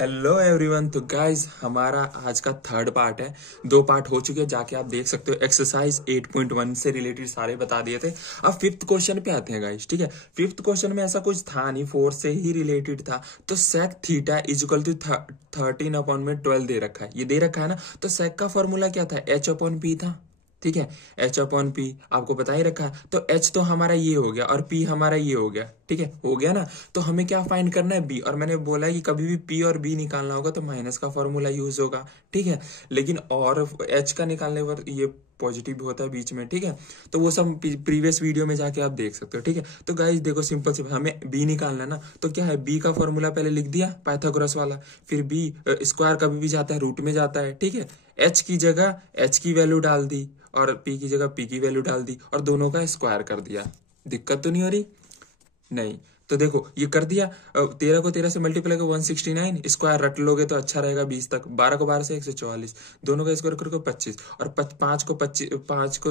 Hello everyone. तो guys हमारा आज का थर्ड पार्ट है। 2 पार्ट हो चुके हैं, जाके आप देख सकते हो। एक्सरसाइज 8.1 से रिलेटेड सारे बता दिए थे। अब 5th क्वेश्चन पे आते हैं गाइज। ठीक है, 5th क्वेश्चन में ऐसा कुछ था नहीं, 4 से ही रिलेटेड था। तो sec theta is equal to 13/12 दे रखा है, ये दे रखा है ना। तो सेक का फॉर्मूला क्या था? h/p था। ठीक है, h/p आपको बता ही रखा है। तो h तो हमारा ये हो गया और p हमारा ये हो गया। ठीक है, हो गया ना। तो हमें क्या फाइंड करना है? b। और मैंने बोला है कि कभी भी p और b निकालना होगा तो माइनस का फॉर्मूला यूज होगा। ठीक है, लेकिन और h का निकालने पर ये पॉजिटिव होता है बीच में। ठीक है, तो वो सब प्रीवियस वीडियो में जाके आप देख सकते हो। ठीक है, तो गाइस देखो, सिंपल से हमें b निकालना है ना। तो क्या है, b का फॉर्मूला पहले लिख दिया पाइथागोरस वाला। फिर b स्क्वायर कभी भी जाता है रूट में जाता है। ठीक है, h की जगह h की वैल्यू डाल दी और p की जगह p की वैल्यू डाल दी और दोनों का स्क्वायर कर दिया। दिक्कत तो नहीं हो रही? नहीं। तो देखो ये कर दिया। 13 को 13 से मल्टीप्लाई कर 169, स्क्वायर रट लोगे तो अच्छा रहेगा 20 तक। 12 को 12 से 144, दोनों का स्क्वायर करोगे 25 और 5 को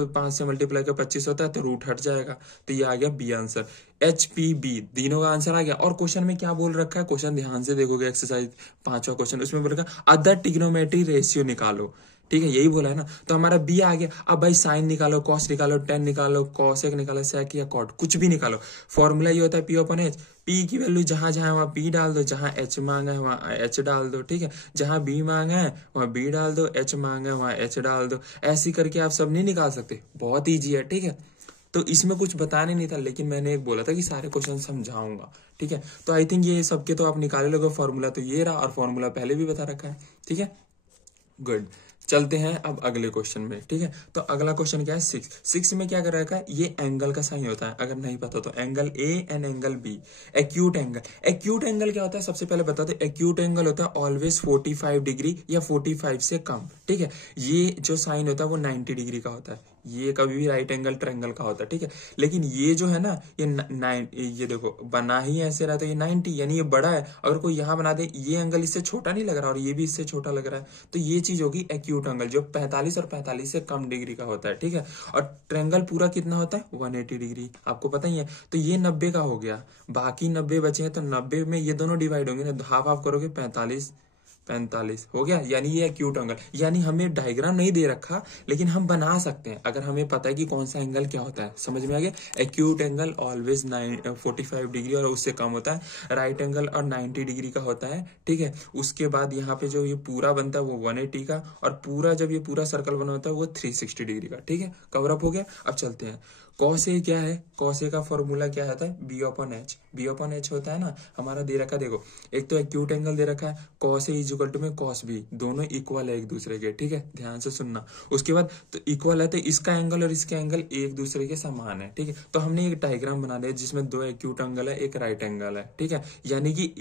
5 से मल्टीप्लाई कर 25 होता है तो रूट हट जाएगा। तो ये आ गया बी आंसर। HPB तीनों का आंसर आ गया। और क्वेश्चन में क्या बोल रखा है? क्वेश्चन ध्यान से देखोगे, एक्सरसाइज 5वां क्वेश्चन, उसमें बोल रखा है अदर ट्रिग्नोमेट्री रेशियो निकालो। ठीक है, यही बोला है ना। तो हमारा बी आ गया। अब भाई साइन निकालो, कॉस निकालो, टेन निकालो, कॉसेक निकालो, सेक या कॉट, कुछ भी निकालो। फॉर्मूला ये होता है p/h। पी की वैल्यू जहां जहां वहां p डाल दो, जहां h मांगा है वहां h डाल दो। ठीक है, जहां b मांगा है वहां b डाल दो, h मांगा है वहां h डाल दो। ऐसी करके आप सब नहीं निकाल सकते, बहुत ईजी है। ठीक है, तो इसमें कुछ बताने नहीं था, लेकिन मैंने एक बोला था कि सारे क्वेश्चन समझाऊंगा। ठीक है, तो आई थिंक ये सबके तो आप निकाले लोगे। फॉर्मूला तो ये रहा और फॉर्मूला पहले भी बता रखा है। ठीक है, गुड। चलते हैं अब अगले क्वेश्चन में। ठीक है, तो अगला क्वेश्चन क्या है? 6 में क्या कर रखा है? ये एंगल का साइन होता है, अगर नहीं पता तो angle A and angle B. Acute angle, acute angle क्या होता है? सबसे पहले बता दो, एक्यूट एंगल होता है ऑलवेज 45 डिग्री या 45 से कम। ठीक है, ये जो साइन होता है वो 90 डिग्री का होता है। ये कभी भी राइट एंगल ट्रायंगल का होता है। ठीक है, लेकिन ये जो है ना, ये देखो बना ही ऐसे रहा तो ये 90, यानी ये बड़ा है। अगर कोई यहाँ बना दे, ये एंगल इससे छोटा नहीं लग रहा और ये भी इससे छोटा लग रहा है, तो ये चीज होगी एक्यूट एंगल, जो 45 और 45 से कम डिग्री का होता है। ठीक है, और ट्रायंगल पूरा कितना होता है? 180 डिग्री, आपको पता ही है। तो ये 90 का हो गया, बाकी 90 बचे हैं। तो 90 में ये दोनों डिवाइड होंगे ना, हाफ हाफ करोगे 45 हो गया, यानी ये एक्यूट एंगल। यानी हमें डायग्राम नहीं दे रखा, लेकिन हम बना सकते हैं अगर हमें पता है कि कौन सा एंगल क्या होता है। समझ में आ गया? एक्यूट एंगल ऑलवेज 45 डिग्री और उससे कम होता है। राइट एंगल और 90 डिग्री का होता है। ठीक है, उसके बाद यहाँ पे जो ये पूरा बनता है वो 180 का, और पूरा जब ये पूरा सर्कल बना होता है वो 360 डिग्री का। ठीक है, कवर अप हो गया। अब चलते हैं, कॉसे क्या है? कॉसे का फॉर्मूला क्या होता है? b/h। b/h होता है ना हमारा, दे रखा देखो, एक तो एक्यूट एंगल दे रखा है, cos A is equal to में कॉस बी, दोनों इक्वल है एक दूसरे के। ठीक है, ध्यान से सुनना। उसके बाद तो इक्वल है तो इसका एंगल और इसका एंगल एक दूसरे के समान है। ठीक है, तो हमने एक डायग्राम बना दिया जिसमें 2 एक्यूट एंगल है, एक राइट एंगल है। ठीक है, यानी कि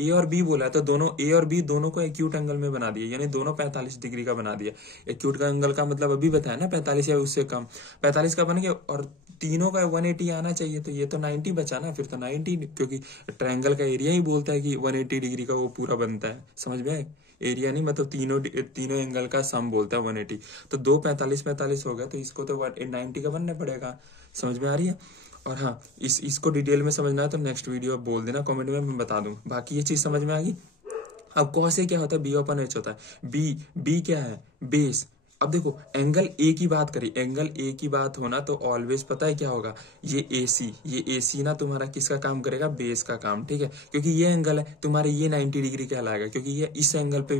ए और बी बोला है तो दोनों ए और बी दोनों को एक्यूट एंगल में बना दिया, यानी दोनों 45 डिग्री का बना दिया। एक्यूट का एंगल का मतलब अभी बताया ना, 45 या उससे कम। 45 का बन गया और तीनों का 180 आना चाहिए, तो ये तो 90 बचा ना, फिर तो 90, क्योंकि ट्रायंगल का एरिया ही बोलता है कि 180 डिग्री का वो पूरा बनता है। समझ में आए? एरिया नहीं, मतलब तीनों एंगल का सम बोलता है 180। तो 2 45 हो गया, तो इसको तो 90 का बनना पड़ेगा। समझ में आ रही है? और हाँ, इसको डिटेल में समझना है तो नेक्स्ट वीडियो बोल देना कमेंट में, मैं बता दूं। बाकी ये चीज समझ में आ गई। अब कॉस ए क्या होता है? b/h होता है। बी क्या है? बेस। अब देखो, एंगल ए की बात करी, एंगल ए की बात होना तो ऑलवेज पता है क्या होगा? ये AC ना तुम्हारा किसका काम करेगा? बेस का काम। ठीक है, क्योंकि ये एंगल है तुम्हारे, ये 90 डिग्री कहलाएगा, क्योंकि ये इस एंगल पे,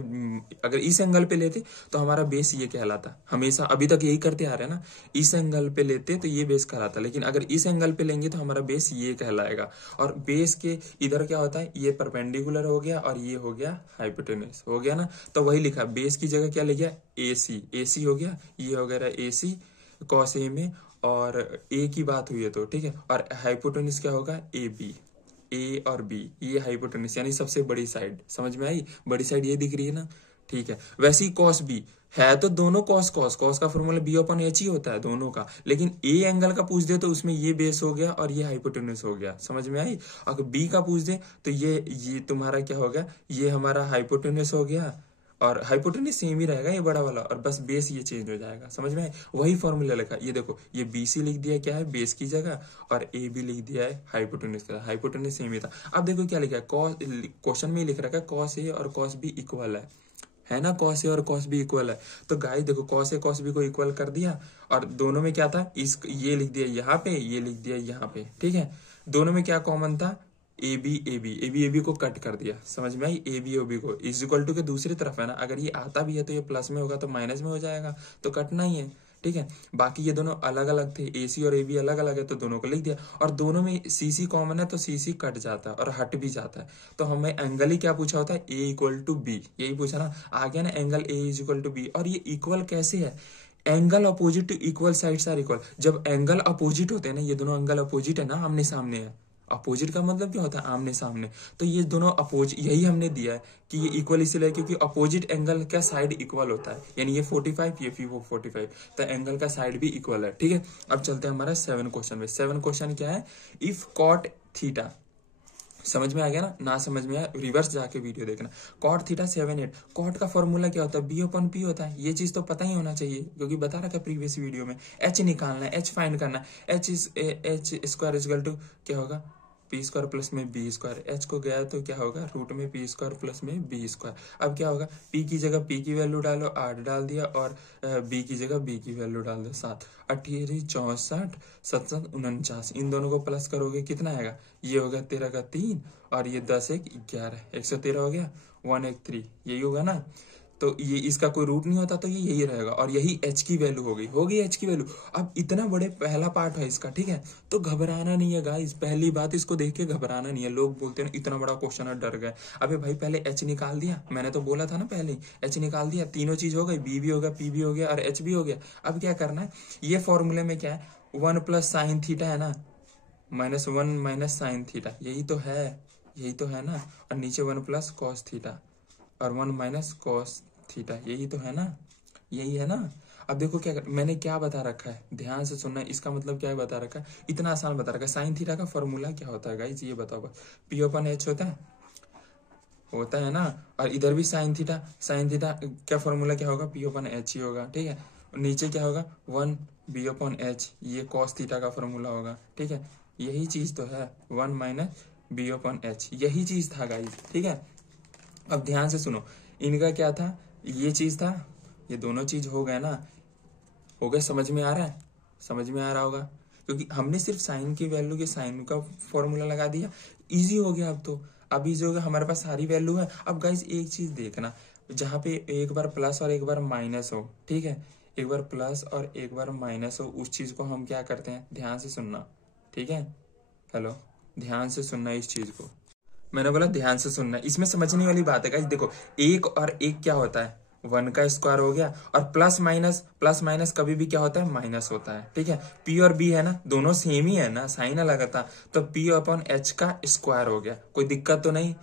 अगर इस एंगल पे लेते तो हमारा बेस ये कहलाता। हमेशा अभी तक यही करते आ रहे हैं ना, इस एंगल पे लेते तो ये बेस कहलाता, लेकिन अगर इस एंगल पे लेंगे तो हमारा बेस ये कहलाएगा। और बेस के इधर क्या होता है? ये परपेंडिकुलर हो गया और ये हो गया हाइपोटेनस, हो गया ना। तो वही लिखा, बेस की जगह क्या लिखा? AC हो गया, ये हो गया AC कॉस ए में, और ए की बात हुई है तो ठीक है। और हाइपोटेनस क्या होगा? AB, ए और बी, ये हाइपोटेनस यानी सबसे बड़ी साइड। समझ में आई? बड़ी साइड ये दिख रही है ना। ठीक है, वैसे ही कॉस बी है तो दोनों कॉस का फॉर्मूला b/h ही होता है दोनों का, लेकिन ए एंगल का पूछ दे तो उसमें ये बेस हो गया और ये हाइपोटेनस हो गया। समझ में आई? अगर बी का पूछ दे तो ये तुम्हारा क्या हो गया? ये हमारा हाइपोटेनस हो गया और हाइपोटेन्यूज सेम ही रहेगा ये बड़ा वाला, और बस बेस ये चेंज हो जाएगा। समझ में आए? वही फॉर्मूला लिखा। ये देखो ये BC लिख दिया क्या है बेस की जगह, और AB लिख दिया है हाइपोटेन्यूज का। हाइपोटेन्यूज सेम ही था। अब देखो क्या लिखा है, कॉस, क्वेश्चन में ही लिख रखा है कॉस A और कॉस B इक्वल है ना, कॉस A और कॉस B इक्वल है। तो गाइस देखो कॉस A कॉस B को इक्वल कर दिया, और दोनों में क्या था, इस ये लिख दिया यहाँ पे, ये लिख दिया यहाँ पे, ठीक है। दोनों में क्या कॉमन था, AB को कट कर दिया। समझ में आई? AB OB को इज इक्वल टू के दूसरी तरफ है ना, अगर ये आता भी है तो ये प्लस में होगा तो माइनस में हो जाएगा, तो कटना ही है, ठीक है। बाकी ये दोनों अलग अलग थे, AC और AB अलग अलग है तो दोनों को लिख दिया, और दोनों में CC कॉमन है तो CC कट जाता है और हट भी जाता है। तो हमें एंगल ही क्या पूछा होता है, A इक्वल टू B, यही पूछा ना, आ गया ना angle A is equal to B। और ये इक्वल कैसे है, angle opposite to equal sides are equal. जब एंगल अपोजिट होते हैं ना, ये दोनों एंगल अपोजिट है ना, आमने सामने है। अपोजिट का मतलब क्या होता है, आमने सामने। तो ये दोनों अपोजिट, यही हमने दिया है कि ये इक्वल इसलिए क्योंकि अपोजिट एंगल का साइड इक्वल होता है, यानी ये 45 ये 45, तो एंगल का साइड भी इक्वल है, ठीक है। अब चलते हैं हमारा 7 क्वेश्चन में। 7 क्वेश्चन क्या है, इफ कॉट थीटा, समझ में आ गया ना समझ में आया रिवर्स जाके वीडियो देखना। कॉट थीटा 7 8, कॉट का फॉर्मूला क्या होता है, B/P होता है। ये चीज तो पता ही होना चाहिए क्योंकि बता रहा था प्रीवियस वीडियो में। H निकालना है, H फाइंड करना है। H स्क्वायर इक्वल टू क्या होगा, P² प्लस में B²। H को गया तो क्या होगा, रूट में P² प्लस में B²। अब क्या होगा, P की जगह P की वैल्यू डालो, 8 डाल दिया, और B की जगह B की वैल्यू डाल दो, 7। 18 64 7 49, इन दोनों को प्लस करोगे कितना आएगा, ये होगा 13 का 3, और ये 10 1 11, 113 हो गया, 113, यही होगा ना। तो ये इसका कोई रूट नहीं होता तो ये यही रहेगा, और यही H की वैल्यू होगी H की वैल्यू। अब इतना बड़े पहला पार्ट है इसका, ठीक है, तो घबराना नहीं है गाइस। पहली बात इसको देख के घबराना नहीं है। लोग बोलते हैं इतना बड़ा क्वेश्चन है डर गए। अबे भाई पहले H निकाल दिया, मैंने तो बोला था ना पहले, H निकाल दिया, तीनों चीज हो गई, B भी हो गया, P भी हो गया, और H भी हो गया। अब क्या करना है, ये फॉर्मूले में क्या है, 1 प्लस साइन थीटा है ना, -1 माइनस साइन थीटा, यही तो है ना, और नीचे 1 प्लस कॉस थीटा, और 1 माइनस कॉस थीटा, यही तो है ना। अब देखो मैंने क्या बता रखा है, ध्यान से सुनना। इसका मतलब क्या बता रखा है, इतना आसान बता रखा है। साइन थीटा का फॉर्मूला क्या होता है गाइस, ये बताओ। P/H होता है ना, और इधर भी साइन थीटा क्या फॉर्मूला क्या होगा, P/H ही होगा, ठीक है। नीचे क्या होगा, 1 B/H, ये कॉस थीटा का फॉर्मूला होगा, ठीक है। यही चीज तो है, 1 माइनस B/H, यही चीज था गाइस, ठीक है। अब ध्यान से सुनो, इनका क्या था, ये चीज था, ये दोनों चीज हो गए ना, हो गए। समझ में आ रहा होगा, क्योंकि हमने सिर्फ साइन की वैल्यू के साइन का फॉर्मूला लगा दिया, इजी हो गया। अब इजी हो गया, हमारे पास सारी वैल्यू है। अब गाइस एक चीज देखना, जहाँ पे एक बार प्लस और एक बार माइनस हो, ठीक है, एक बार प्लस और एक बार माइनस हो, उस चीज को हम क्या करते हैं, ध्यान से सुनना, ठीक है। हेलो, ध्यान से सुनना इस चीज को, मैंने बोला ध्यान से सुनना। इसमें समझने वाली बात है गाइस। देखो एक और एक क्या होता है, 1 का स्क्वायर हो गया, और प्लस माइनस कभी भी क्या होता है, माइनस होता है, ठीक है। P और B है ना, दोनों सेम ही है ना, साइन अलग था, तो P/H का स्क्वायर हो गया, कोई दिक्कत तो नहीं।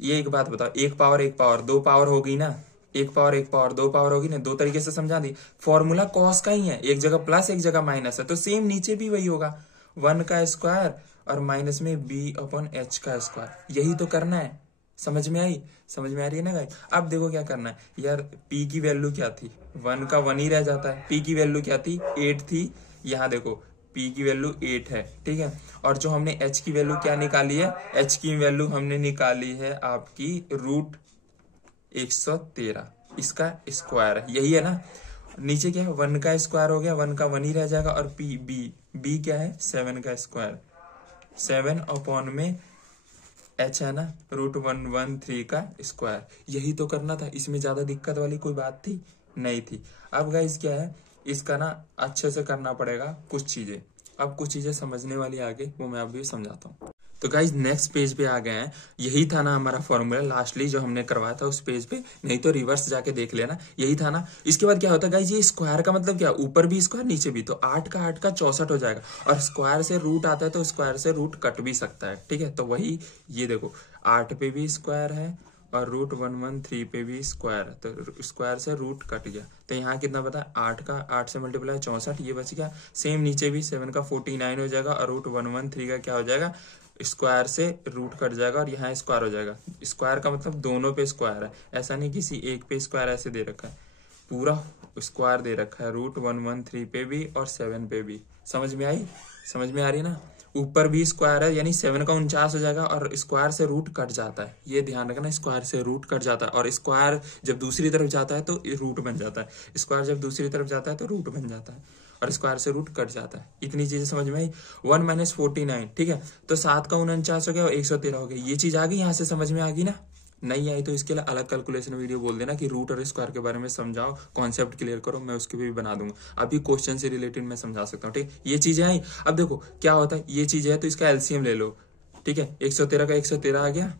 ये एक बात बताओ, एक पावर 2 पावर हो गई ना, एक पावर 2 पावर होगी ना, 2 तरीके से समझा दी। फॉर्मूला कॉस का ही है, एक जगह प्लस एक जगह माइनस है, तो सेम नीचे भी वही होगा, 1 का स्क्वायर और माइनस में B/H का स्क्वायर, यही तो करना है। समझ में आ रही है ना गाइस। अब देखो क्या करना है यार, P की वैल्यू क्या थी, 1 का 1 ही रह जाता है। P की वैल्यू क्या थी, 8 थी। यहाँ देखो P की वैल्यू 8 है, ठीक है। और जो हमने H की वैल्यू क्या निकाली है, H की वैल्यू हमने निकाली है आपकी रूट 113, इसका स्क्वायर है, यही है ना। नीचे क्या है, 1 का स्क्वायर हो गया, 1 का 1 ही रह जाएगा, और B क्या है, 7 का स्क्वायर, 7 में H है ना, √113 का स्क्वायर, यही तो करना था। इसमें ज्यादा दिक्कत वाली कोई बात थी नहीं थी। अब गाइस क्या है, इसका ना अच्छे से करना पड़ेगा कुछ चीजें। अब कुछ चीजें समझने वाली आगे, वो मैं अभी समझाता हूँ। तो गाइज नेक्स्ट पेज पे आ गए हैं, यही था ना हमारा फॉर्मूला लास्टली जो हमने करवाया था उस पेज पे, नहीं तो रिवर्स जाके देख लेना, यही था ना। इसके बाद क्या होता है गाइज, ये स्क्वायर का मतलब क्या, ऊपर भी स्क्वायर नीचे भी, तो 8 का 64 हो जाएगा, और स्क्वायर से रूट आता है तो स्क्वायर से रूट कट भी सकता है, ठीक है। तो वही ये देखो 8 पे भी स्क्वायर है और √113 पे भी स्क्वायर है, तो स्क्वायर से रूट कट गया, तो यहाँ कितना पता है, 8 से मल्टीप्लाई 64, ये बच गया। सेम नीचे भी 7 का 49 हो जाएगा, और √113 का क्या हो जाएगा, स्क्वायर से रूट कट जाएगा और यहाँ स्क्वायर हो जाएगा। स्क्वायर का मतलब दोनों पे स्क्वायर है, ऐसा नहीं किसी एक पे स्क्वायर ऐसे दे रखा है, पूरा स्क्वायर दे रखा है, रूट 113 पे भी और 7 पे भी। समझ में आई? समझ में आ रही ना? ऊपर भी स्क्वायर है यानी 7 का 49 हो जाएगा और स्क्वायर से रूट कट जाता है, ये ध्यान रखना, स्क्वायर से रूट कट जाता है और स्क्वायर जब दूसरी तरफ जाता है तो रूट बन जाता है, स्क्वायर जब दूसरी तरफ जाता है तो रूट बन जाता है और स्क्वायर से रूट कट जाता है। इतनी चीजें समझ में आई। 1 - 49, ठीक है, तो 7 का 49 हो गया और 113 हो गया, ये चीज आ गई, यहाँ से समझ में आ गई ना? नहीं आई तो इसके लिए अलग कैलकुलेशन वीडियो बोल देना कि रूट और स्क्वायर के बारे में समझाओ, कॉन्सेप्ट क्लियर करो, मैं उसके भी बना दूंगा। अभी क्वेश्चन से रिलेटेड मैं समझा सकता हूँ, ठीक, ये चीजें आई। अब देखो क्या होता है, ये चीज है तो इसका एलसीएम ले लो, ठीक है, 113 का 113 आ गया,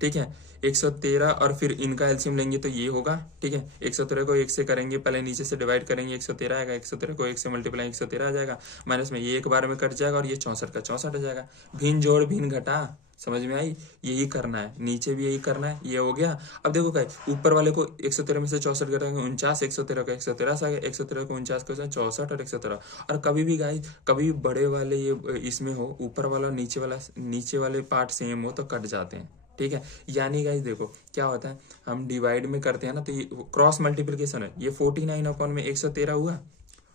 ठीक है, 113 और फिर इनका एलसीएम लेंगे तो ये होगा, ठीक है, 113 को 1 से करेंगे, पहले नीचे से डिवाइड करेंगे, 113 आएगा, 113 को 1 से मल्टीप्लाई 113 आ जाएगा, माइनस में ये एक बार में कट जाएगा और ये 64 का 64 आ जाएगा। भिन्न जोड़ भिन्न घटा, समझ में आई? यही करना है, नीचे भी यही करना है, ये हो गया। अब देखो क्या, ऊपर वाले को 113 में से 64 करेंगे 49, 113 का 113 आ गया, 113 को 49 को 64 और 113। और कभी भी गाइस, कभी बड़े वाले ये इसमें हो, ऊपर वाला नीचे वाले पार्ट सेम हो तो कट जाते हैं, ठीक है। यानी गाइस देखो क्या होता है, हम डिवाइड में करते हैं ना तो ये क्रॉस मल्टीप्लीकेशन है, ये 49 अपन में 113 हुआ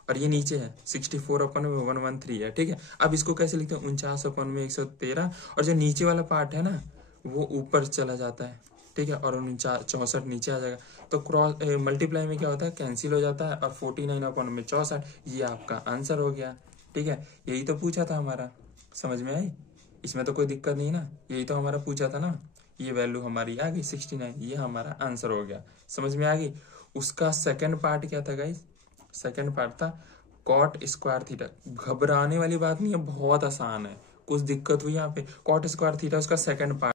और ये नीचे है 64 अपन में 113 है, ठीक है। अब इसको कैसे लिखते हैं, 49 अपन में 113 और जो नीचे वाला पार्ट है ना वो ऊपर चला जाता है, ठीक है, और 64 नीचे आ जाएगा। तो क्रॉस मल्टीप्लाई में क्या होता है, कैंसिल हो जाता है और 49 अपन में 64, ये आपका आंसर हो गया, ठीक है। यही तो पूछा था हमारा, समझ में आई? इसमें तो कोई दिक्कत नहीं ना, यही तो हमारा पूछा था ना, ये वैल्यू हमारी आ गई 69, ये हमारा आंसर हो गया, समझ में आ गई। उसका सेकंड पार्ट क्या था गाइस, सेकंड पार्ट था कॉट स्क्वायर थीटा। घबराने वाली बात नहीं है, बहुत आसान है, कुछ दिक्कत हुई यहाँ पे, कॉट स्क्वायर थीटा उसका सेकंड पार्ट